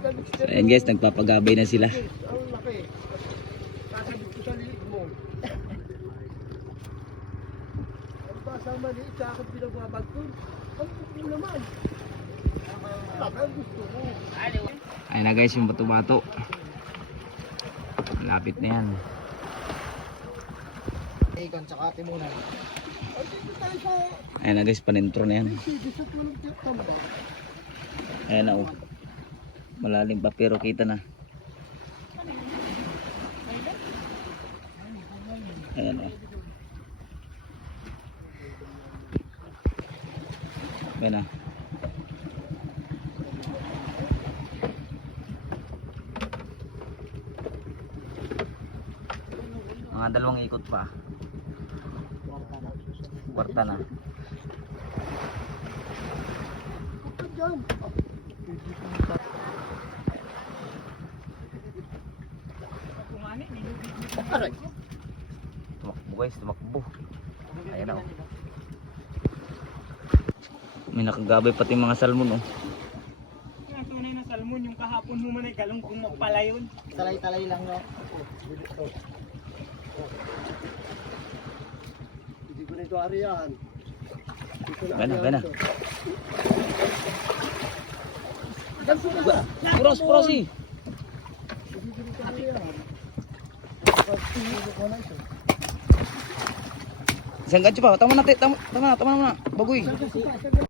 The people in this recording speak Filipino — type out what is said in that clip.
So, ayan guys, nagpapagabay na sila. Ang laki. Kakabit ko sa liit mo. Ang basa maliit, kakot pinagbabag ko. Ang gusto naman. Ang gusto mo. Ayan na guys, yung bato-bato. Malapit na yan. Ikon, tsaka timunan. Ayan na guys, panintro na yan. Ayan na oh. Malalim pa pero kita na. Ayan oh. Ayan na. Mga dalawang ikot pa. Kwarta na. Aray. Tumakbo guys, tumakbo. Ayan na oh. May nakagabay pati mga salmon oh. Yung tunay na salmon, yung kahapon mo man ay galong kung magpala yun. Talay-talay lang no. Hindi ko na ito ariyan. Gana. Puros eh. Isang gancho pa. Tama na. Bagoy.